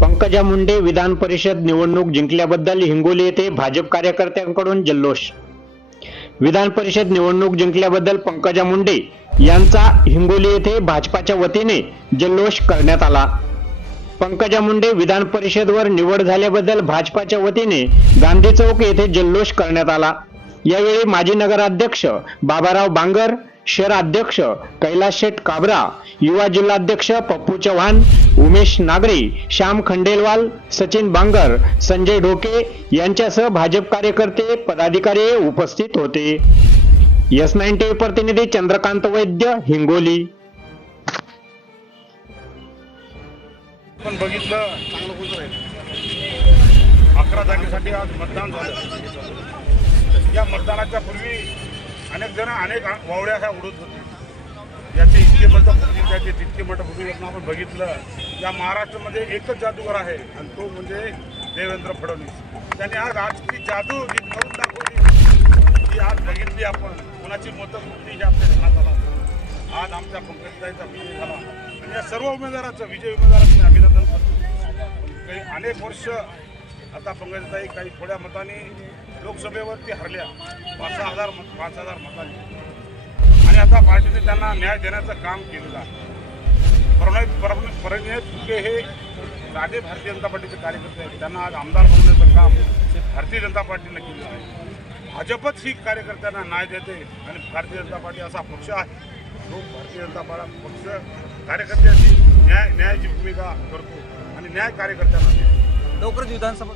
पंकजा मुंडे विधान परिषद निवडणूक जिंकल्याबद्दल हिंगोली येथे भाजप कार्यकर्त्यांकडून जल्लोष. विधान परिषद निवडणूक जिंकल्याबद्दल पंकजा मुंडे यांचा हिंगोली येथे भाजपाच्या वतीने जल्लोष करण्यात आला. पंकजा मुंडे विधान परिषदवर निवड झाल्याबद्दल भाजपाच्या वतीने गांधी चौक येथे जल्लोष करण्यात आला. यावेळी माजी नगराध्यक्ष बाबाराव बांगर शहर अध्यक्ष कैलास शेठ काबरा युवा जिल्हाध्यक्ष पप्पू चव्हाण उमेश नागरे श्याम खंडेलवाल सचिन बांगर संजय ढोके यांच्यासह भाजप कार्यकर्ते पदाधिकारी उपस्थित होते. एस नाईन टीव्ही प्रतिनिधी चंद्रकांत वैद्य हिंगोली. पण बघितलं. अकरा जागेसाठी आज मतदान झालं. या मतदानाच्या पूर्वी अनेक जण अनेक वावड्या ह्या उडत होते. याचे इतके मतं त्याचे तितके मोठं फुटली आपण बघितलं. या महाराष्ट्रामध्ये एकच जादूगर आहे आणि तो म्हणजे देवेंद्र फडणवीस. त्याने आज आजची जादू जी करून दाखवली. ती आज बघितली आपण. कोणाची मतं फुटली हे आपल्या ध्यानात आला आज आमच्या पंकजताईचा विजय झाला. आणि या सर्व उमेदवाराचं विजय उमेदवाराचं मी अभिनंदन करतो. काही अनेक वर्ष आता पंकजताई काही थोड्या मताने लोकसभेवरती हरल्या. पाच सहा हजार पाच हजार मतांनी. आणि आता पार्टीने त्यांना न्याय देण्याचं काम केलेलं आहे. प्रणय प्रणय फुके हे साधे भारतीय जनता पार्टीचे कार्यकर्ते आहेत. त्यांना आज आमदार बनवण्याचं काम भारतीय जनता पार्टीनं केलेलं आहे. भाजपच ही कार्यकर्त्यांना न्याय देते आणि भारतीय जनता पार्टी असा पक्ष आहे. तो भारतीय जनता पार्टी पक्ष कार्यकर्त्याची न्याय न्यायाची भूमिका करतो आणि न्याय कार्यकर्त्यांना देतो. लवकरच विधानसभा